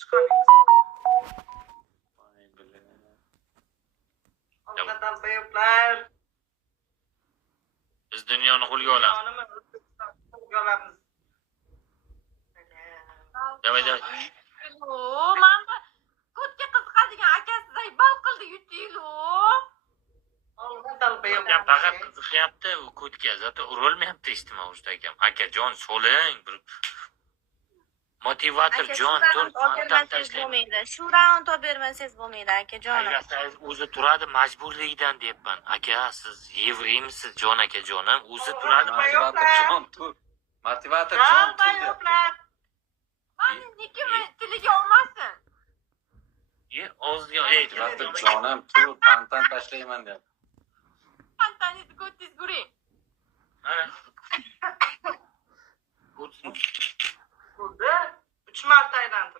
chiqamaymiz. Voy billahi. Alqadan qo'yiblar. Biz dunyoni qo'lga olamiz. Dunyoni qo'lga olamiz. Davay, davay. Men ko'tga qiziqadigan akasiday bal qildi yuting-lu. Alqadan Ya qo'yiblar. faqat qiziqyapti u ko'tga, zato urolmayapti eshitmovchi akam. Akajon so'ling bir motivator jon tur fantam tashlang. Shu raund olib bermasangiz bo'lmaydi, akajonim. Siz o'zi turadi majburlikdan deyapman. Aka, siz yevriyimsiz jon akajonim? O'zi turadi Motivator jon tur. Motivator Jon jon tur. qo'yiblar. Mani nikimi tiliga olmasin. O'ziga Motivator jonim tur, tantan tashlayman deb. Qantangizni ko'tingiz guring. mana Bo'ldi. 3 marta aylantirdim.